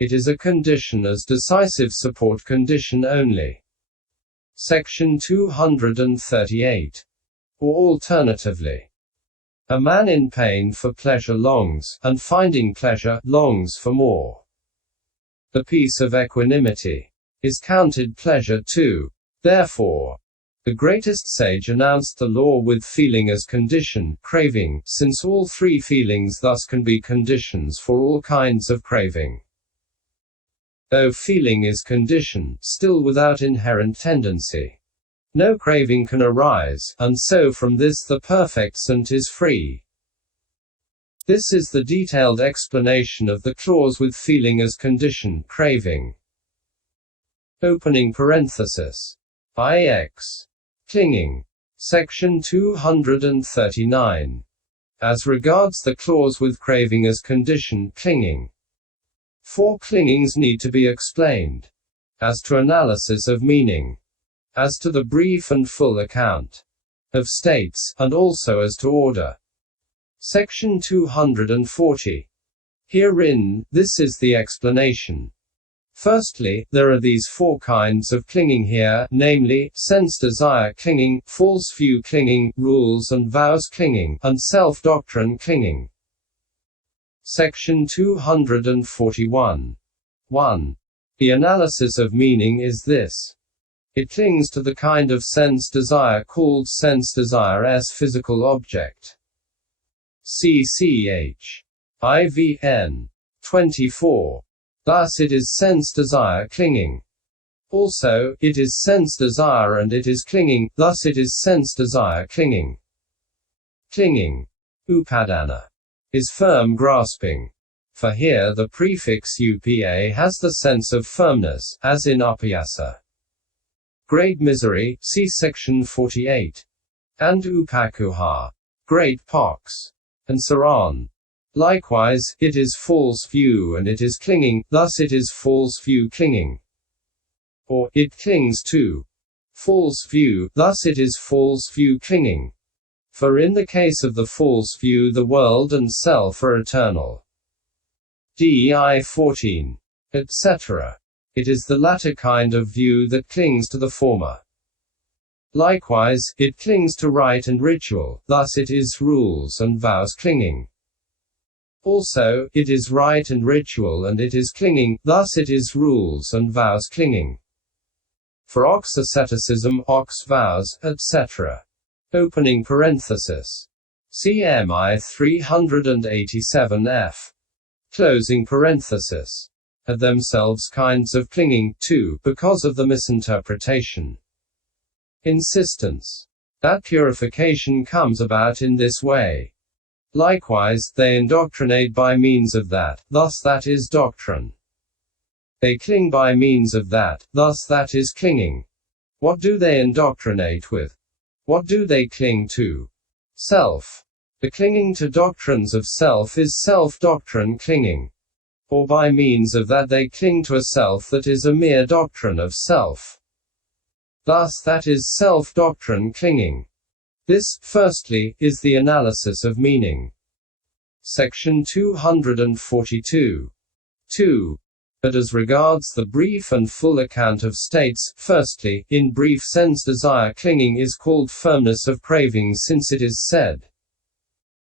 It is a condition as decisive support condition only. Section 238. Or alternatively, a man in pain for pleasure longs, and finding pleasure, longs for more. The peace of equanimity is counted pleasure too. Therefore, the greatest sage announced the law with feeling as condition, craving, since all three feelings thus can be conditions for all kinds of craving. Though feeling is condition, still without inherent tendency, no craving can arise, and so from this the perfect saint is free. This is the detailed explanation of the clause with feeling as condition, craving. Opening parenthesis. IX. Clinging. Section 239. As regards the clause with craving as condition, clinging. 4 clingings need to be explained. As to analysis of meaning. As to the brief and full account of states, and also as to order. Section 240. Herein, this is the explanation. Firstly, there are these 4 kinds of clinging here, namely, sense-desire clinging, false view clinging, rules and vows clinging, and self-doctrine clinging. Section 241. 1. The analysis of meaning is this. It clings to the kind of sense-desire called sense-desire as physical object. CCH. IVN. 24. Thus it is sense-desire clinging. Also, it is sense-desire and it is clinging, thus it is sense-desire clinging. Clinging. Upadana. Is firm grasping. For here the prefix upa has the sense of firmness, as in upayasa. Great misery, see section 48. And upakuha. Great pox. And so on. Likewise, it is false view and it is clinging, thus it is false view clinging. Or, it clings to false view, thus it is false view clinging. For in the case of the false view the world and self are eternal. DI 14. Etc. It is the latter kind of view that clings to the former. Likewise, it clings to rite and ritual, thus it is rules and vows clinging. Also, it is rite and ritual and it is clinging, thus it is rules and vows clinging. For ox asceticism, ox vows, etc. Opening parenthesis. CMI 387F. Closing parenthesis. Are themselves kinds of clinging, too, because of the misinterpretation. Insistence. That purification comes about in this way. Likewise, they indoctrinate by means of that, thus that is doctrine. They cling by means of that, thus that is clinging. What do they indoctrinate with? What do they cling to? Self. The clinging to doctrines of self is self-doctrine clinging. Or by means of that they cling to a self that is a mere doctrine of self. Thus that is self-doctrine clinging. This, firstly, is the analysis of meaning. Section 242. 2. But as regards the brief and full account of states, firstly, in brief sense desire clinging is called firmness of craving since it is said.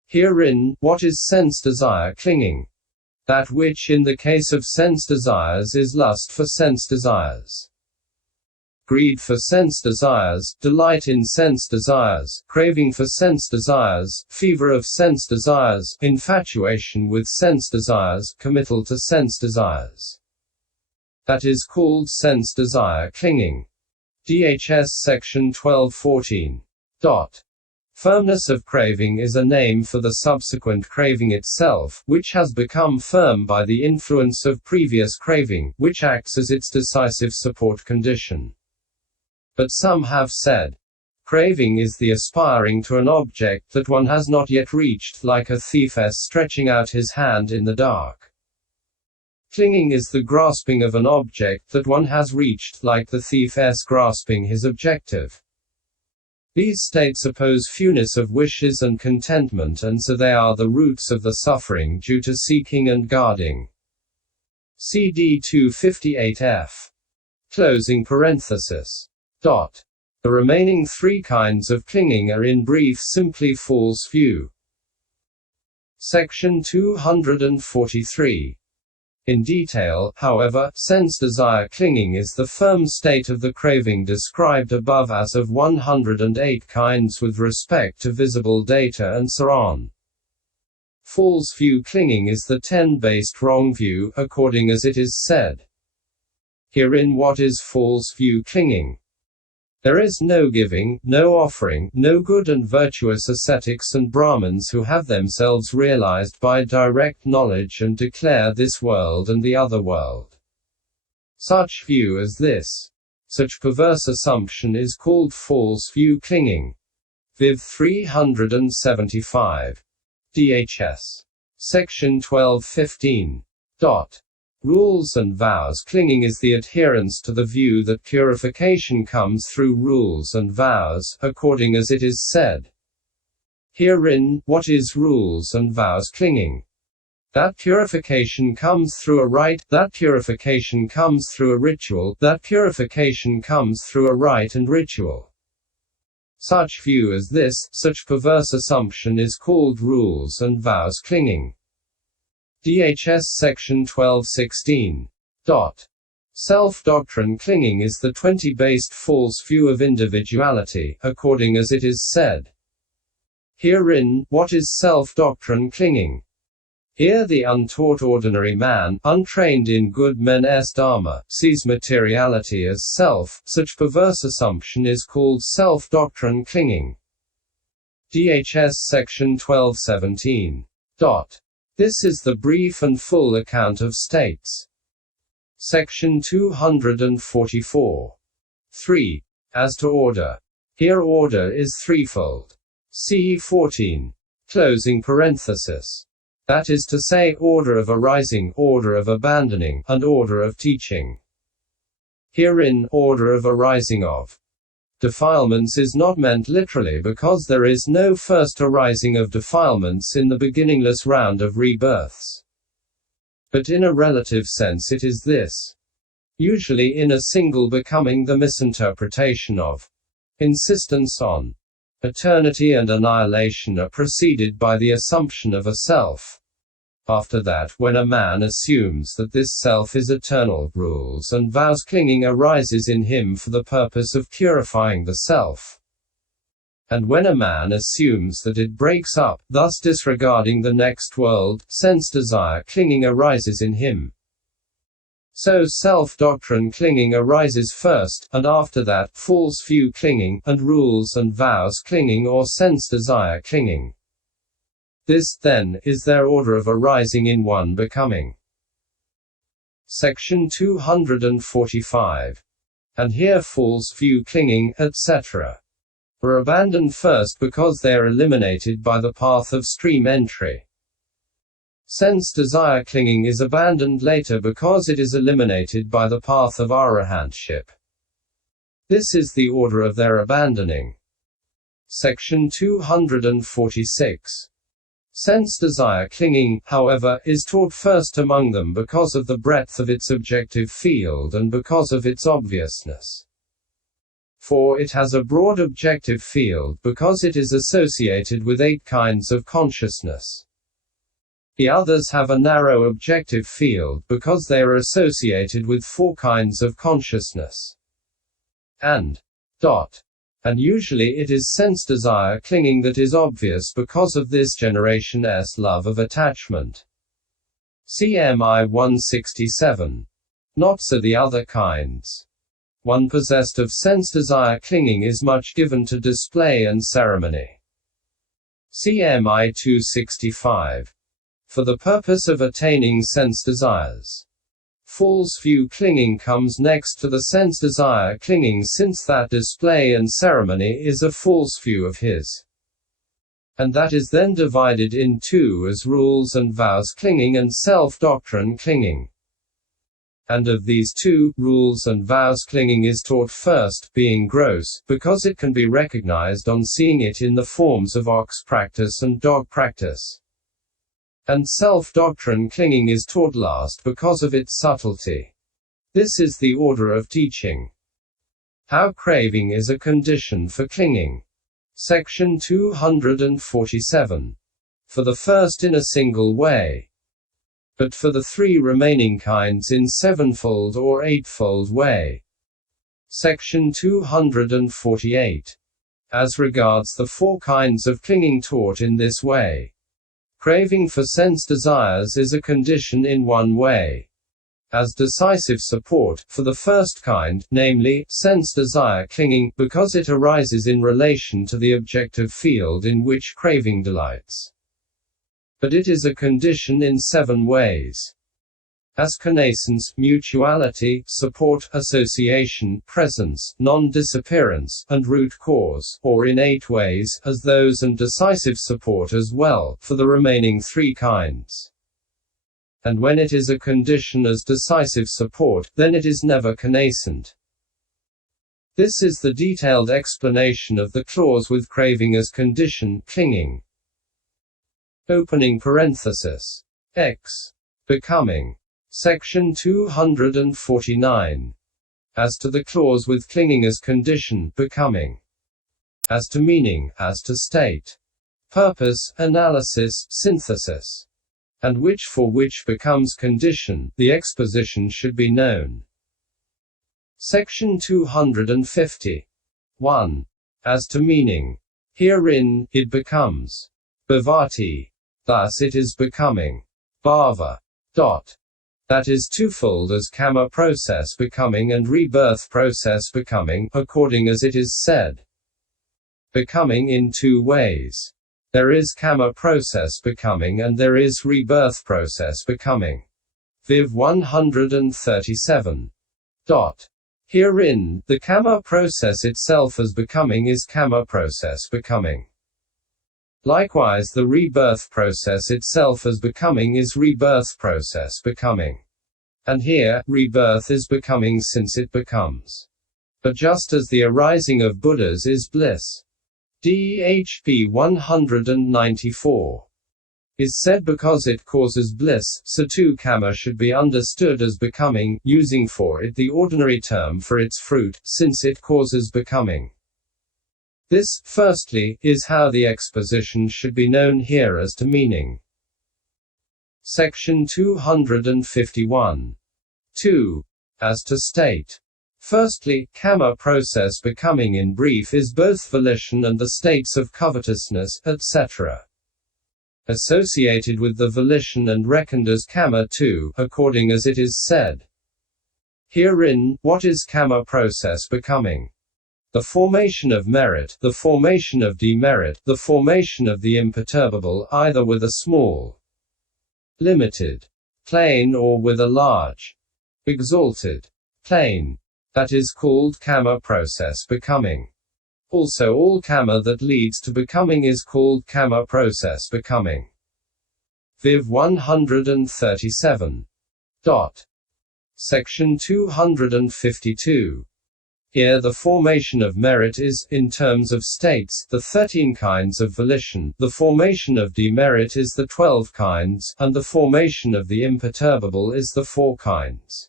Herein, what is sense desire clinging? That which in the case of sense desires is lust for sense desires. Greed for sense desires, delight in sense desires, craving for sense desires, fever of sense desires, infatuation with sense desires, committal to sense desires. That is called sense desire clinging. DHS section 1214. Firmness of craving is a name for the subsequent craving itself, which has become firm by the influence of previous craving, which acts as its decisive support condition. But some have said, craving is the aspiring to an object that one has not yet reached, like a thief stretching out his hand in the dark. Clinging is the grasping of an object that one has reached, like the thief grasping his objective. These states oppose fewness of wishes and contentment, and so they are the roots of the suffering due to seeking and guarding. CD 258F. Closing parenthesis. Dot. The remaining three kinds of clinging are in brief simply false view. Section 243. In detail, however, sense-desire clinging is the firm state of the craving described above as of 108 kinds with respect to visible data and so on. False view clinging is the 10-based wrong view, according as it is said. Herein what is false view clinging? There is no giving, no offering, no good and virtuous ascetics and Brahmins who have themselves realized by direct knowledge and declare this world and the other world. Such view as this, such perverse assumption is called false view clinging. Viv 375. DHS. Section 1215. Rules and vows clinging is the adherence to the view that purification comes through rules and vows, according as it is said. Herein, what is rules and vows clinging? That purification comes through a rite, that purification comes through a ritual, that purification comes through a rite and ritual. Such view as this, such perverse assumption is called rules and vows clinging. DHS Section 1216. Self-doctrine clinging is the 20-based false view of individuality, according as it is said. Herein, what is self-doctrine clinging? Here the untaught ordinary man, untrained in good men's dharma, sees materiality as self. Such perverse assumption is called self-doctrine clinging. DHS Section 1217. This is the brief and full account of states. Section 244. 3. As to order. Here order is threefold. C 14. Closing parenthesis. That is to say, order of arising, order of abandoning, and order of teaching. Herein, order of arising of defilements is not meant literally because there is no first arising of defilements in the beginningless round of rebirths. But in a relative sense it is this. Usually in a single becoming the misinterpretation of insistence on eternity and annihilation are preceded by the assumption of a self. After that, when a man assumes that this self is eternal, rules and vows clinging arises in him for the purpose of purifying the self. And when a man assumes that it breaks up, thus disregarding the next world, sense-desire clinging arises in him. So self-doctrine clinging arises first, and after that, false view clinging, and rules and vows clinging or sense-desire clinging. This, then, is their order of arising in one becoming. Section 245. And here false view clinging, etc. are abandoned first because they are eliminated by the path of stream entry. Sense-desire clinging is abandoned later because it is eliminated by the path of arahantship. This is the order of their abandoning. Section 246. Sense-desire clinging, however, is taught first among them because of the breadth of its objective field and because of its obviousness. For it has a broad objective field because it is associated with 8 kinds of consciousness. The others have a narrow objective field because they are associated with 4 kinds of consciousness. And usually it is sense-desire clinging that is obvious because of this generation's love of attachment. CMI 167. Not so the other kinds. One possessed of sense-desire clinging is much given to display and ceremony. CMI 265. For the purpose of attaining sense-desires. False view clinging comes next to the sense-desire clinging since that display and ceremony is a false view of his. And that is then divided in 2 as rules and vows clinging and self-doctrine clinging. And of these 2, rules and vows clinging is taught first, being gross, because it can be recognized on seeing it in the forms of ox practice and dog practice. And self-doctrine clinging is taught last because of its subtlety. This is the order of teaching. How craving is a condition for clinging. Section 247. For the first in a single way, but for the three remaining kinds in sevenfold or eightfold way. Section 248. As regards the four kinds of clinging taught in this way, craving for sense desires is a condition in one way. As decisive support, for the first kind, namely, sense desire clinging, because it arises in relation to the objective field in which craving delights. But it is a condition in 7 ways. As connaissance, mutuality, support, association, presence, non-disappearance, and root cause, or in 8 ways, as those and decisive support as well, for the remaining 3 kinds. And when it is a condition as decisive support, then it is never connaissant. This is the detailed explanation of the clause with craving as condition, clinging. Opening parenthesis. X. Becoming. Section 249. As to the clause with clinging as condition, becoming. As to meaning, as to state. Purpose, analysis, synthesis. And which for which becomes condition, the exposition should be known. Section 250. 1. As to meaning. Herein, it becomes. Bhavati. Thus it is becoming. Bhava. That is twofold as karma process becoming and rebirth process becoming, according as it is said. Becoming in 2 ways. There is karma process becoming and there is rebirth process becoming. Viv 137. Herein, the karma process itself as becoming is karma process becoming. Likewise the rebirth process itself as becoming is rebirth process becoming. And here, rebirth is becoming since it becomes. But just as the arising of Buddhas is bliss. DHP 194. Is said because it causes bliss, so too karma should be understood as becoming, using for it the ordinary term for its fruit, since it causes becoming. This, firstly, is how the exposition should be known here as to meaning. Section 251. 2. As to state. Firstly, karma process becoming in brief is both volition and the states of covetousness, etc. Associated with the volition and reckoned as karma too, according as it is said. Herein, what is karma process becoming? The formation of merit, the formation of demerit, the formation of the imperturbable, either with a small, limited, plane or with a large, exalted, plane. That is called karma process becoming. Also all karma that leads to becoming is called karma process becoming. Viv 137. Section 252. Here the formation of merit is, in terms of states, the 13 kinds of volition, the formation of demerit is the 12 kinds, and the formation of the imperturbable is the 4 kinds.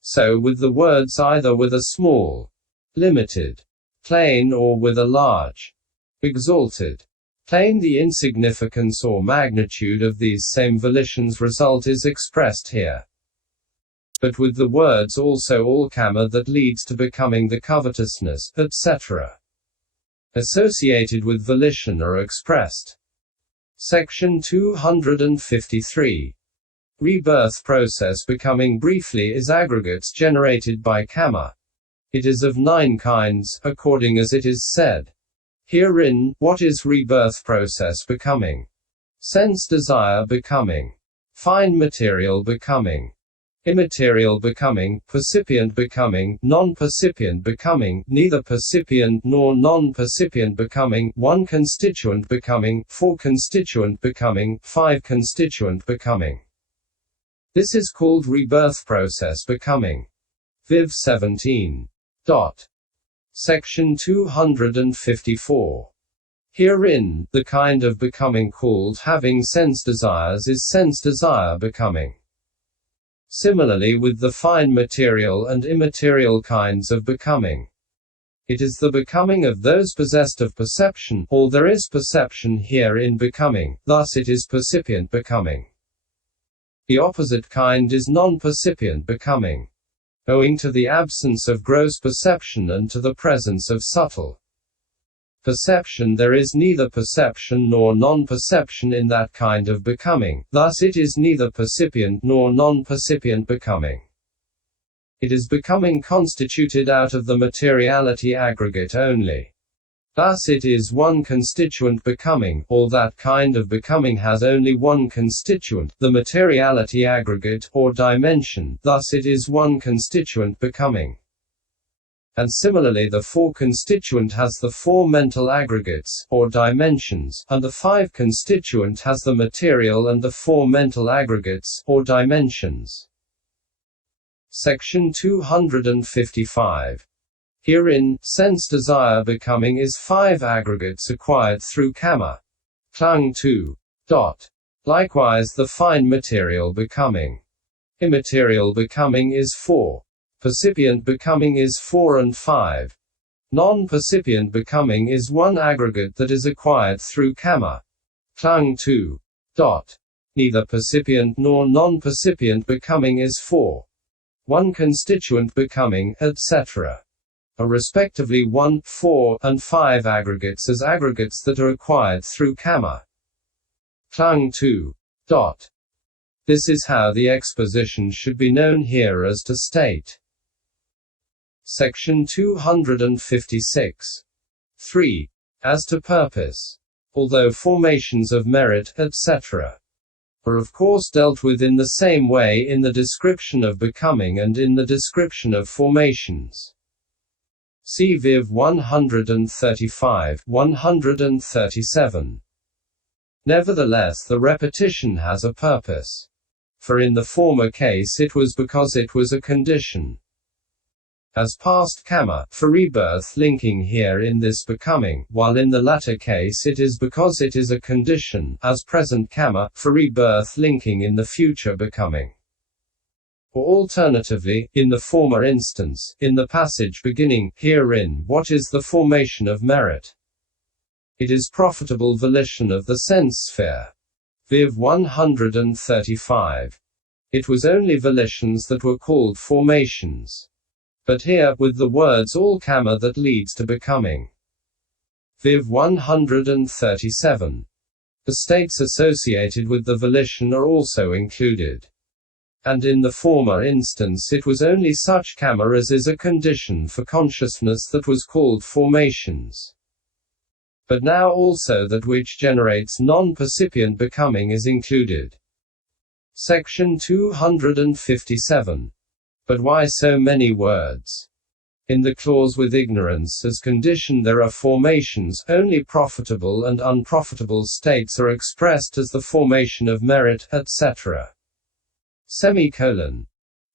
So with the words either with a small, limited, plane or with a large, exalted, plane, the insignificance or magnitude of these same volitions result is expressed here. But with the words also all karma that leads to becoming, the covetousness, etc. associated with volition are expressed. Section 253. Rebirth process becoming briefly is aggregates generated by karma. It is of 9 kinds, according as it is said. Herein, what is rebirth process becoming? Sense desire becoming. Fine material becoming. Immaterial becoming, percipient becoming, non-percipient becoming, neither percipient nor non-percipient becoming, 1 constituent becoming, 4 constituent becoming, 5 constituent becoming. This is called rebirth process becoming. Viv 17. Section 254. Herein, the kind of becoming called having sense desires is sense desire becoming. Similarly with the fine material and immaterial kinds of becoming. It is the becoming of those possessed of perception, or there is perception here in becoming, thus it is percipient becoming. The opposite kind is non-percipient becoming. Owing to the absence of gross perception and to the presence of subtle perception, there is neither perception nor non-perception in that kind of becoming, thus it is neither percipient nor non-percipient becoming. It is becoming constituted out of the materiality aggregate only. Thus it is one constituent becoming, or that kind of becoming has only one constituent, the materiality aggregate, or dimension, thus it is one constituent becoming. And similarly the four constituent has the four mental aggregates, or dimensions, and the five constituent has the material and the four mental aggregates, or dimensions. Section 255. Herein, sense desire becoming is five aggregates acquired through kama. Clung to. Likewise the fine material becoming. Immaterial becoming is four. Percipient becoming is 4 and 5. Non-percipient becoming is one aggregate that is acquired through kama. Clung to. Neither percipient nor non-percipient becoming is 4. One constituent becoming, etc. Are respectively 1, 4, and 5 aggregates as aggregates that are acquired through kama. Clung to. This is how the exposition should be known here as to state. Section 256. 3. As to purpose. Although formations of merit, etc. are of course dealt with in the same way in the description of becoming and in the description of formations. See Viv 135, 137. Nevertheless the repetition has a purpose. For in the former case it was because it was a condition. As past kama, for rebirth linking here in this becoming, while in the latter case it is because it is a condition, as present kama, for rebirth linking in the future becoming. Or alternatively, in the former instance, in the passage beginning, herein, what is the formation of merit? It is profitable volition of the sense sphere. Viv 135. It was only volitions that were called formations. But here, with the words all kama that leads to becoming. Viv 137. The states associated with the volition are also included. And in the former instance it was only such kama as is a condition for consciousness that was called formations. But now also that which generates non-percipient becoming is included. Section 257. But why so many words? In the clause with ignorance as condition there are formations, only profitable and unprofitable states are expressed as the formation of merit, etc.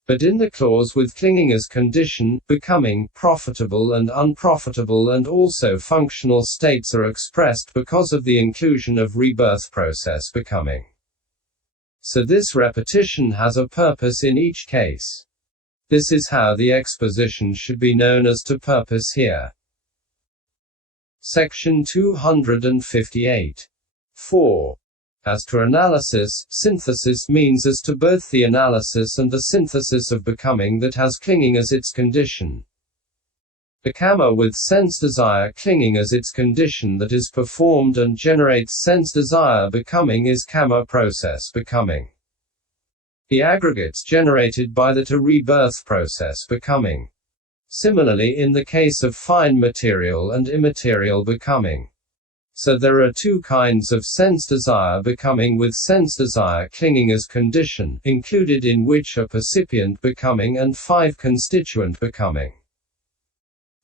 But in the clause with clinging as condition, becoming, profitable and unprofitable and also functional states are expressed because of the inclusion of rebirth process becoming. So this repetition has a purpose in each case. This is how the exposition should be known as to purpose here. Section 258. 4. As to analysis, synthesis means as to both the analysis and the synthesis of becoming that has clinging as its condition. The kama with sense desire clinging as its condition that is performed and generates sense desire becoming is kama process becoming. The aggregates generated by the to rebirth process becoming. Similarly in the case of fine material and immaterial becoming. So there are two kinds of sense desire becoming with sense desire clinging as condition, included in which are percipient becoming and 5 constituent becoming.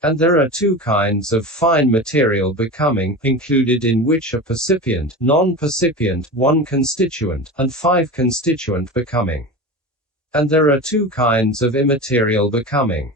And there are two kinds of fine material becoming, included in which are percipient, non-percipient, 1 constituent, and 5 constituent becoming. And there are two kinds of immaterial becoming.